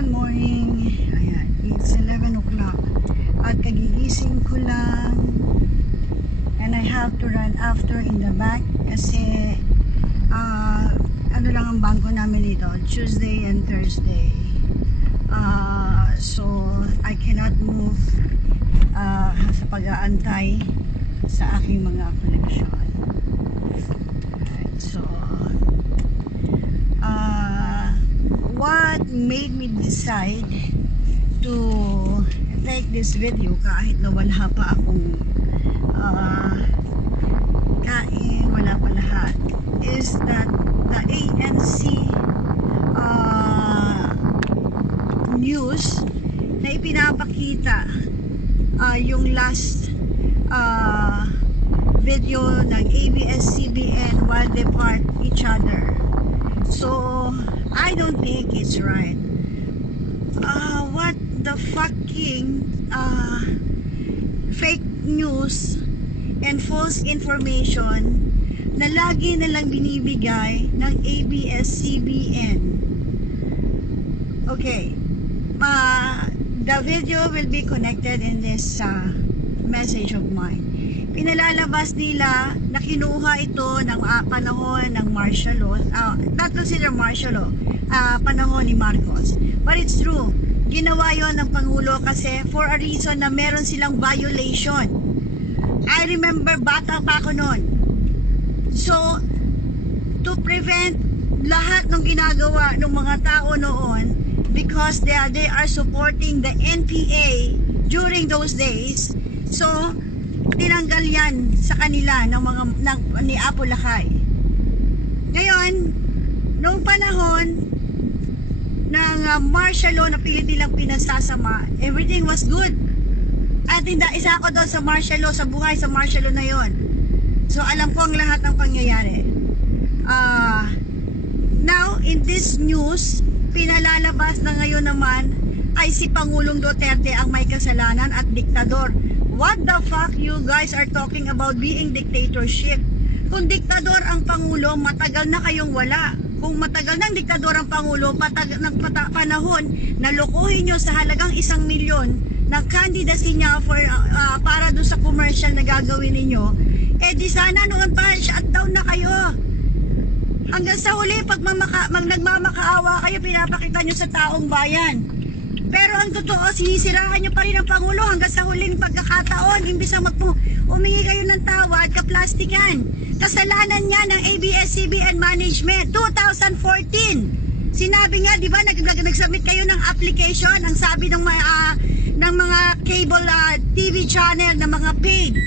Good morning. Ayan, it's 11 o'clock. At kagigising ko lang. And I have to run after in the back kasi ano lang ang bangko namin dito, Tuesday and Thursday. So I cannot move sa pag-aantay sa aking mga collection. Alright, so what made me decide to take this video kahit na wala pa akong kain, wala pa lahat, is that the ANC news na ipinapakita yung last video ng ABS-CBN while they part each other. So I don't think it's right. What the fucking fake news and false information na lagi nalang binibigay ng ABS-CBN. Okay, the video will be connected in this message of mine. Pinalalabas nila na kinuha ito ng panahon ng martial law, not consider martial law, panahon ni Marcos. But it's true, ginawa yon ng Pangulo kasi for a reason na meron silang violation. I remember, bata pa ako noon. So, to prevent lahat ng ginagawa ng mga tao noon, because they are supporting the NPA during those days, so tinanggal yan sa kanila ng mga ni Apo Lakay. Ngayon, noong panahon ng martial law na pilit nilang pinasasama, everything was good. At isa ako doon sa martial law, sa buhay sa martial law na yon. So alam ko ang lahat ng pangyayari. Now, in this news, pinalalabas na ngayon naman ay si Pangulong Duterte ang may kasalanan at diktador. What the fuck you guys are talking about being dictatorship? Kung diktador ang Pangulo, matagal na kayong wala. Kung matagal ng diktador ang Pangulo, panahon na lokohin nyo sa halagang 1 milyon ng candidacy niya for, para doon sa commercial na gagawin ninyo, eh di sana noon pa shutdown na kayo. Hanggang sa huli, pag nagmamakaawa kayo, pinapakita nyo sa taong bayan. Pero ang totoo, sinisirahan nyo pa rin ang Pangulo hanggang sa huling pagkakataon. Imbis na umingi kayo ng tawad, kaplastikan. Kasalanan niya ng ABS-CBN management. 2014. Sinabi nga, di ba, nag-submit kayo ng application. Ang sabi ng mga cable TV channel, ng mga paid,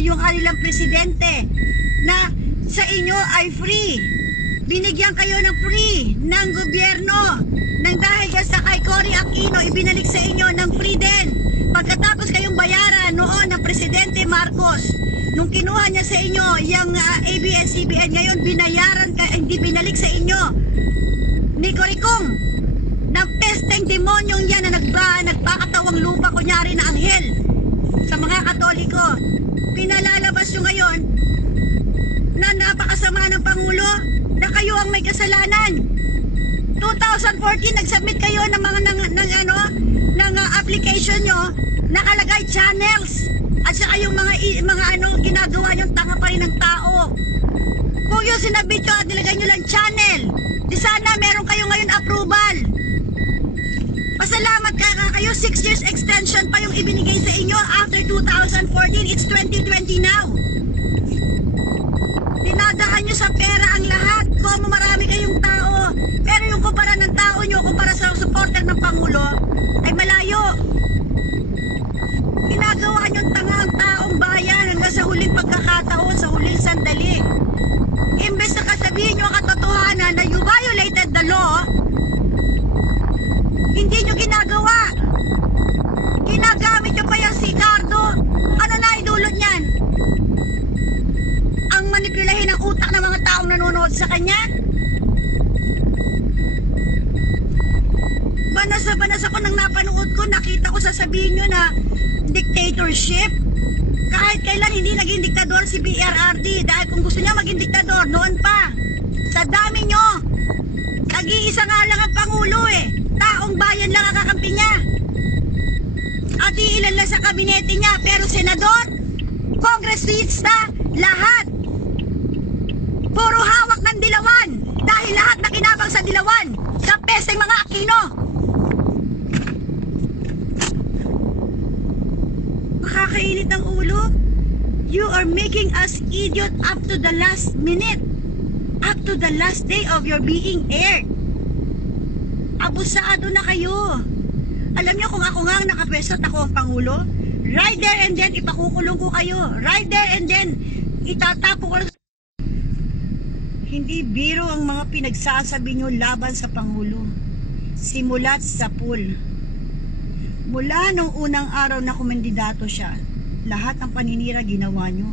yung kanilang presidente, na sa inyo ay free. Binigyan kayo ng free ng gobyerno. Nang dahil sa kay Cory Aquino, ibinalik sa inyo ng free din. Pagkatapos kayong bayaran noon ng Presidente Marcos, nung kinuha niya sa inyo yung ABS-CBN, ngayon binayaran hindi binalik sa inyo ni Coricong ng pesteng demonyong yan na nagpakatawang lupa, kunyari na anghel sa mga Katoliko. Pinalalabas nyo ngayon na napakasama ng Pangulo, na kayo ang may kasalanan. 2014 nagsubmit kayo ng mga ng application nyo, nakalagay channels at saka yung mga ginagawa nyo, tanga pa rin ng tao. Kung yung sinabit nyo at nilagay nyo lang channel, di sana meron kayo ngayon approval. Pasalamat kayo, 6 years extension pa yung ibinigay sa inyo after 2014. It's 2020 now. Dinadaan nyo sa pera ang lahat. Kung marami kayong tao, pero yung kumpara ng tao nyo, kumpara sa supporter ng Pangulo, ay malayo. Ginagawa nyo tanga ang taong bayan hanggang sa huling pagkakataon, sa huling sandali. Imbes na kasabihin nyo ang katotohanan na you violated the law, hindi nyo ginagawa. Ginagamit nyo pa yung si Cardo. Ano na idulot niyan? Ang manipulahin ang utak ng mga taong nanonood sa kanya? Banas ako nang napanood ko, nakita ko, sasabihin nyo na dictatorship. Kahit kailan hindi naging diktador si PRRD, dahil kung gusto niya maging diktador, noon pa. Sa dami nyo, nag-iisa nga lang ang Pangulo eh. Taong taong bayan lang ang kakampi niya. At iilan lang sa kabinete niya, pero senador, kongresista, lahat. Puro hawak ng dilawan. Dahil lahat nakinabang sa dilawan. Sa peste mga Aquino. Makakainit ng ulo. You are making us idiot up to the last minute. Up to the last day of your being aired. Abusado na kayo. Alam niyo kung ako nga ang nakapwesto at ako ang Pangulo, right there and then ipakukulong ko kayo. Right there and then itatapo ko. Hindi biro ang mga pinagsasabi niyo laban sa Pangulo. Simulat sa pool. Mula nung unang araw na kumandidato siya, lahat ng paninira ginawa niyo.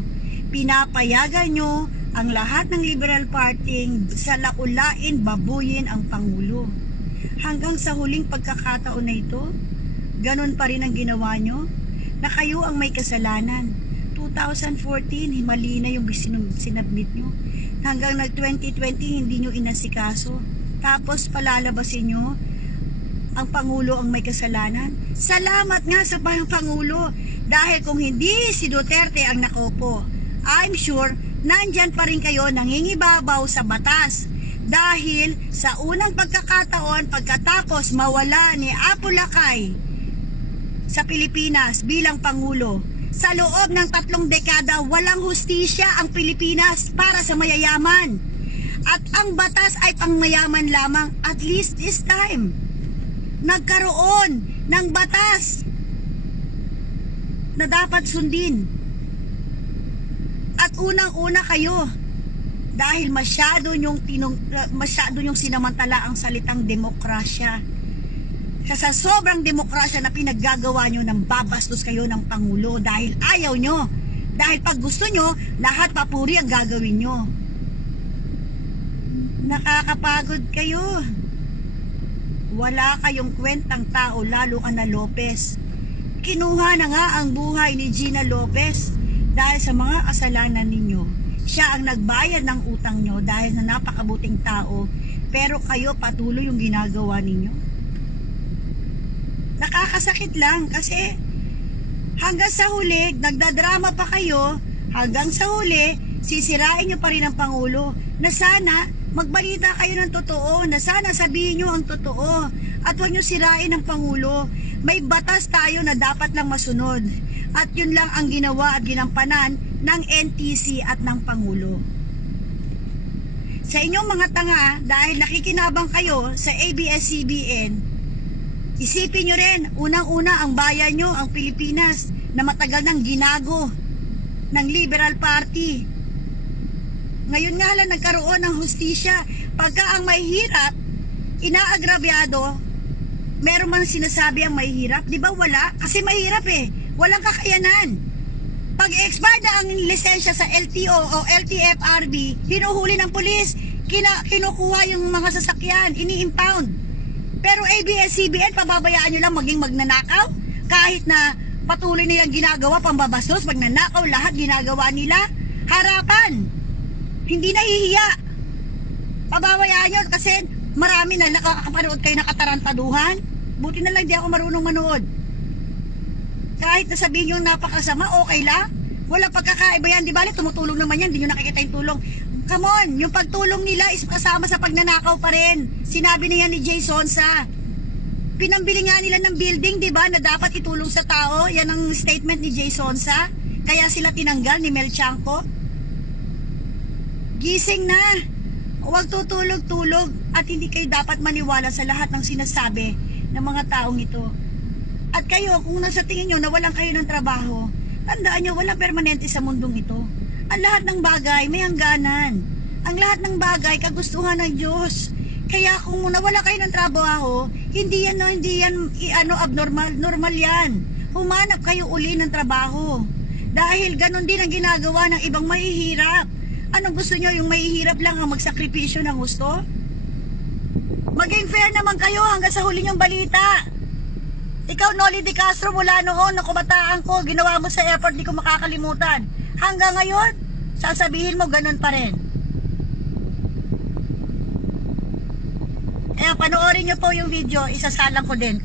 Pinapayagan niyo ang lahat ng Liberal Party sa laulain, babuyin ang Pangulo. Hanggang sa huling pagkakataon na ito, ganun pa rin ang ginawa niyo, na kayo ang may kasalanan. 2014, himali na yung sinabmit niyo. Hanggang nag-2020, hindi niyo inasikaso. Tapos palalabasin niyo ang Pangulo ang may kasalanan. Salamat nga sa Pangulo. Dahil kung hindi si Duterte ang nakaupo, I'm sure nandyan pa rin kayo nangingibabaw sa batas. Dahil sa unang pagkakataon, pagkatapos mawala ni Apo Lakay sa Pilipinas bilang Pangulo, sa loob ng 3 dekada, walang hustisya ang Pilipinas para sa mayayaman. At ang batas ay pangmayaman lamang. At least this time, nagkaroon ng batas na dapat sundin. At unang-una kayo, dahil masyado nyong sinamantala ang salitang demokrasya. Sa sobrang demokrasya na pinaggagawa nyo, ng babastos kayo ng Pangulo dahil ayaw nyo. Dahil pag gusto nyo, lahat papuri ang gagawin nyo. Nakakapagod kayo. Wala kayong kwentang tao, lalo ka na Lopez. Kinuha na nga ang buhay ni Gina Lopez dahil sa mga kasalanan ninyo. Siya ang nagbayad ng utang nyo dahil na napakabuting tao, pero kayo patuloy yung ginagawa ninyo. Nakakasakit lang kasi hanggang sa huli, nagdadrama pa kayo, hanggang sa huli, sisirain nyo pa rin ang Pangulo na sana magbalita kayo ng totoo, na sana sabihin nyo ang totoo at huwag nyo sirain ang Pangulo. May batas tayo na dapat lang masunod at yun lang ang ginawa at ginampanan ng NTC at ng Pangulo. Sa inyong mga tanga, dahil nakikinabang kayo sa ABS-CBN, isipin nyo rin, unang-una ang bayan nyo, ang Pilipinas, na matagal nang ginago ng Liberal Party. Ngayon nga lang nagkaroon ng hustisya. Pagka ang mahihirap, inaagrabyado, meron man sinasabi ang mahihirap, di ba wala? Kasi mahirap eh, walang kakayanan. Pag expired na ang lisensya sa LTO o LTFRB, hinuhuli ng pulis, kinukuha yung mga sasakyan, ini-impound. Pero ABS-CBN, pababayaan nyo lang maging magnanakaw? Kahit na patuloy nilang ginagawa, pambabastos, magnanakaw, lahat ginagawa nila, harapan. Hindi nahihiya. Pababayaan nyo kasi marami na nakakapanood kayo ng katarantaduhan. Buti na lang di ako marunong manood. Kahit nasabihin yung napakasama, okay lang. Walang pagkakaiba yan. Di bali, tumutulong naman yan. Hindi nyo nakikita yung tulong. Come on, yung pagtulong nila is kasama sa pagnanakaw pa rin. Sinabi na yan ni Jay Sonsa. Pinambili nga nila ng building, di ba, na dapat itulong sa tao. Yan ang statement ni Jay Sonsa. Kaya sila tinanggal ni Mel Chanco. Gising na. Huwag tutulog-tulog. At hindi kayo dapat maniwala sa lahat ng sinasabi ng mga taong ito. At kayo, kung nasa tingin nyo na walang kayo ng trabaho, tandaan nyo, walang permanente sa mundong ito. Ang lahat ng bagay may hangganan. Ang lahat ng bagay kagustuhan ng Diyos. Kaya kung nawala kayo ng trabaho, hindi yan abnormal, normal yan. Humanap kayo uli ng trabaho. Dahil ganon din ang ginagawa ng ibang mahihirap. Anong gusto nyo, yung mahihirap lang ang magsakripisyo ng gusto? Maging fair naman kayo hanggang sa huli nyong balita. Ikaw, Noli De Castro, mula noon na kumataan ko, ginawa mo sa effort, di ko makakalimutan. Hanggang ngayon, sasabihin mo ganun pa rin. Kaya panoorin nyo po yung video, isasalang ko din.